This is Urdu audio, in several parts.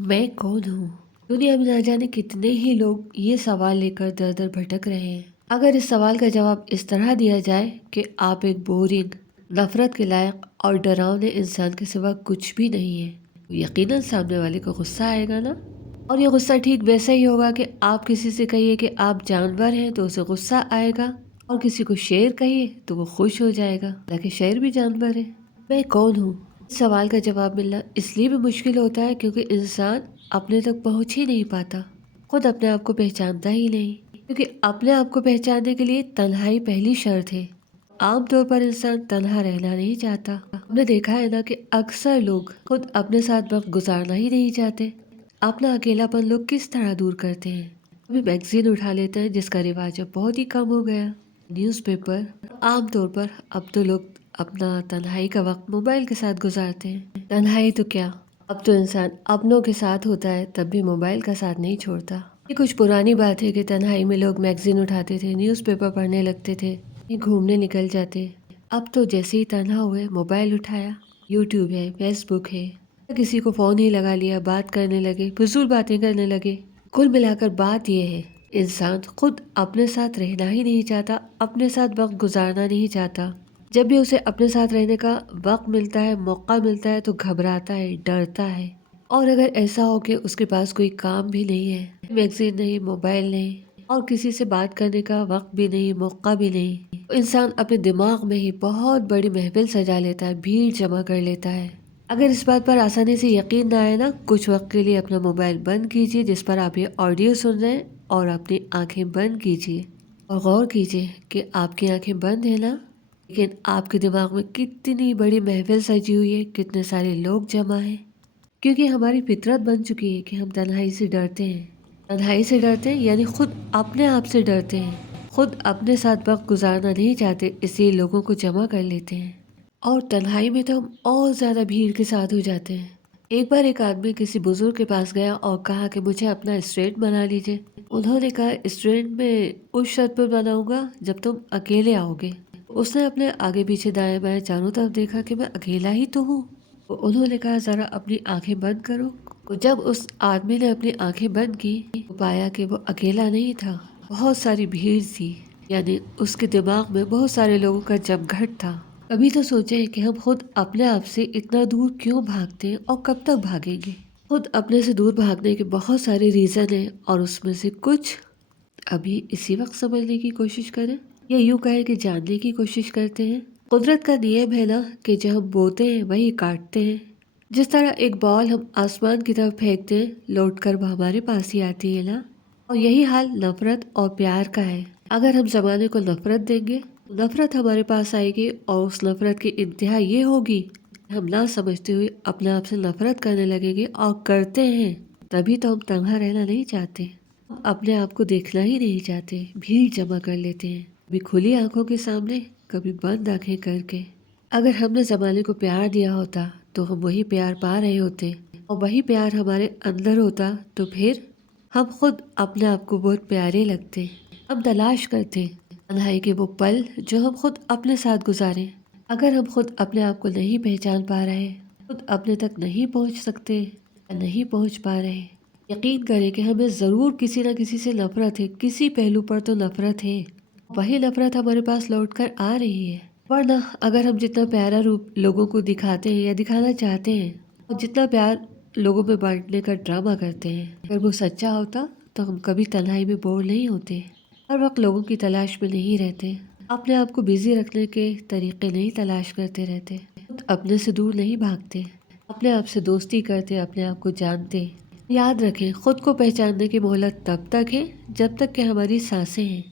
میں کون ہوں؟ دنیا میں نہ جانے کتنے ہی لوگ یہ سوال لے کر در در بھٹک رہے ہیں۔ اگر اس سوال کا جواب اس طرح دیا جائے کہ آپ ایک بورنگ، نفرت کے لائق اور ڈراؤنے انسان کے سوا کچھ بھی نہیں ہے، تو یقیناً سامنے والے کو غصہ آئے گا نا؟ اور یہ غصہ ٹھیک ویسا ہی ہوگا کہ آپ کسی سے کہیے کہ آپ جانور ہیں تو اسے غصہ آئے گا، اور کسی کو شیر کہیے تو وہ خوش ہو جائے گا، حالانکہ شیر بھی جانور ہے۔ میں کون ہوں؟ اس سوال کا جواب ملنا اس لیے بھی مشکل ہوتا ہے کیونکہ انسان اپنے تک پہنچ ہی نہیں پاتا، خود اپنے آپ کو پہچانتا ہی نہیں، کیونکہ اپنے آپ کو پہچاننے کے لیے تنہائی پہلی شرط ہے۔ عام طور پر انسان تنہا رہنا نہیں چاہتا۔ ہم نے دیکھا ہے نا کہ اکثر لوگ خود اپنے ساتھ وقت گزارنا ہی نہیں چاہتے۔ اپنا اکیلا پن لوگ کس طرح دور کرتے ہیں؟ ابھی میگزین اٹھا لیتے ہیں جس کا رواج اب بہت ہی کم ہو گیا، نیوز پیپر۔ عام طور پر اب تو لوگ اپنا تنہائی کا وقت موبائل کے ساتھ گزارتے ہیں۔ تنہائی تو کیا، اب تو انسان اپنوں کے ساتھ ہوتا ہے تب بھی موبائل کا ساتھ نہیں چھوڑتا۔ یہ کچھ پرانی بات ہے کہ تنہائی میں لوگ میگزین اٹھاتے تھے، نیوز پیپر پڑھنے لگتے تھے، گھومنے نکل جاتے۔ اب تو جیسے ہی تنہا ہوئے موبائل اٹھایا، یوٹیوب ہے، فیس بک ہے، کسی کو فون ہی لگا لیا، بات کرنے لگے، فضول باتیں کرنے لگے۔ کل ملا کر بات یہ ہے، انسان خود اپنے ساتھ رہنا ہی نہیں چاہتا، اپنے ساتھ وقت گزارنا نہیں چاہتا۔ جب بھی اسے اپنے ساتھ رہنے کا وقت ملتا ہے، موقع ملتا ہے تو گھبراتا ہے، ڈرتا ہے۔ اور اگر ایسا ہو کہ اس کے پاس کوئی کام بھی نہیں ہے، میگزین نہیں، موبائل نہیں، اور کسی سے بات کرنے کا وقت بھی نہیں، موقع بھی نہیں، انسان اپنے دماغ میں ہی بہت بڑی محفل سجا لیتا ہے، بھیڑ جمع کر لیتا ہے۔ اگر اس بات پر آسانی سے یقین نہ آئے نا، کچھ وقت کے لیے اپنا موبائل بند کیجیے جس پر آپ یہ آڈیو سن رہے ہیں، اور اپنی آنکھیں بند کیجیے اور غور کیجیے کہ آپ کی آنکھیں بند ہیں نا، لیکن آپ کے دماغ میں کتنی بڑی محفل سجی ہوئی ہے، کتنے سارے لوگ جمع ہیں۔ کیونکہ ہماری فطرت بن چکی ہے کہ ہم تنہائی سے ڈرتے ہیں۔ تنہائی سے ڈرتے ہیں یعنی خود اپنے آپ سے ڈرتے ہیں، خود اپنے ساتھ وقت گزارنا نہیں چاہتے، اس لیے لوگوں کو جمع کر لیتے ہیں۔ اور تنہائی میں تو ہم اور زیادہ بھیڑ کے ساتھ ہو جاتے ہیں۔ ایک بار ایک آدمی کسی بزرگ کے پاس گیا اور کہا کہ مجھے اپنا اسٹینڈ بنا لیجئے۔ انہوں نے کہا اسٹینڈ میں اس شرط پر بناؤں گا جب تم اکیلے آؤ گے۔ اس نے اپنے آگے پیچھے دائیں بائیں چاروں طرف دیکھا کہ میں اکیلا ہی تو ہوں۔ انہوں نے کہا ذرا اپنی آنکھیں بند کرو۔ جب اس آدمی نے اپنی آنکھیں بند کی تو پایا کہ وہ اکیلا نہیں تھا، بہت ساری بھیڑ تھی، یعنی اس کے دماغ میں بہت سارے لوگوں کا جمگھٹ تھا۔ کبھی تو سوچیں کہ ہم خود اپنے آپ سے اتنا دور کیوں بھاگتے ہیں اور کب تک بھاگیں گے؟ خود اپنے سے دور بھاگنے کے بہت سارے ریزن ہیں، اور اس میں سے کچھ ابھی اسی وقت سمجھنے کی کوشش کریں، یا یوں کہیں کہ جاننے کی کوشش کرتے ہیں۔ قدرت کا نیم ہے نا کہ جو ہم بوتے ہیں وہی کاٹتے ہیں۔ جس طرح ایک بال ہم آسمان کی طرف پھینکتے ہیں، لوٹ کر وہ ہمارے پاس ہی آتی ہے نا، اور یہی حال نفرت اور پیار کا ہے۔ اگر ہم زمانے کو نفرت دیں گے، نفرت ہمارے پاس آئے گی، اور اس نفرت کی انتہا یہ ہوگی کہ ہم نہ سمجھتے ہوئے اپنے آپ سے نفرت کرنے لگیں گے، اور کرتے ہیں۔ تبھی تو ہم تنہا رہنا نہیں چاہتے، ہم اپنے آپ کو دیکھنا ہی نہیں چاہتے، بھیڑ جمع کر لیتے ہیں، کبھی کھلی آنکھوں کے سامنے، کبھی بند آنکھیں کر کے۔ اگر ہم نے زمانے کو پیار دیا ہوتا تو ہم وہی پیار پا رہے ہوتے، اور وہی پیار ہمارے اندر ہوتا تو پھر ہم خود اپنے آپ کو بہت پیارے لگتے۔ ہم تلاش کرتے تنہائی کے وہ پل جو ہم خود اپنے ساتھ گزاریں۔ اگر ہم خود اپنے آپ کو نہیں پہچان پا رہے، خود اپنے تک نہیں پہنچ سکتے یا نہیں پہنچ پا رہے، یقین کریں کہ ہمیں ضرور کسی نہ کسی سے نفرت ہے، کسی پہلو پر تو نفرت ہے۔ وہی نفرت ہمارے پاس لوٹ کر آ رہی ہے۔ ورنہ اگر ہم جتنا پیارا روپ لوگوں کو دکھاتے ہیں یا دکھانا چاہتے ہیں، اور جتنا پیار لوگوں میں بانٹنے کا ڈرامہ کرتے ہیں، اگر وہ سچا ہوتا تو ہم کبھی تنہائی میں بور نہیں ہوتے، ہر وقت لوگوں کی تلاش میں نہیں رہتے، اپنے آپ کو بزی رکھنے کے طریقے نہیں تلاش کرتے رہتے، خود اپنے سے دور نہیں بھاگتے، اپنے آپ سے دوستی کرتے، اپنے آپ کو جانتے۔ یاد رکھیں، خود کو پہچاننے کی مہلت تب تک ہے جب تک کہ ہماری سانسیں ہیں۔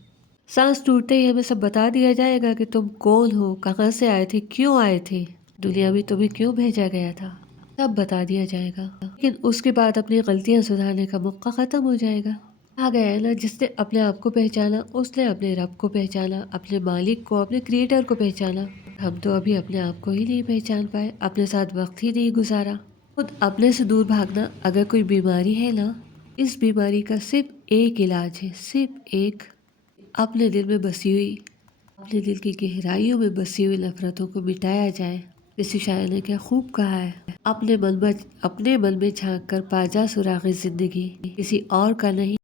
سانس ٹوٹتے ہی ہمیں سب بتا دیا جائے گا کہ تم کون ہو، کہاں سے آئے تھے، کیوں آئے تھے، دنیا میں تمہیں کیوں بھیجا گیا تھا، سب بتا دیا جائے گا۔ لیکن اس کے بعد اپنی غلطیاں سدھارنے کا موقع ختم ہو جائے گا۔ آ گیا ہے نا، جس نے اپنے آپ کو پہچانا اس نے اپنے رب کو پہچانا، اپنے مالک کو، اپنے کریٹر کو پہچانا۔ ہم تو ابھی اپنے آپ کو ہی نہیں پہچان پائے، اپنے ساتھ وقت ہی نہیں گزارا۔ خود اپنے سے دور بھاگنا اگر کوئی بیماری ہے نا، اس بیماری کا صرف ایک علاج ہے، صرف ایک، اپنے دل میں بسی ہوئی، اپنے دل کی گہرائیوں میں بسی ہوئی نفرتوں کو مٹایا جائے، کسی شاعر نے کیا خوب کہا ہے، اپنے من میں جھانک کر پا جا سراغ زندگی، کسی اور کا نہیں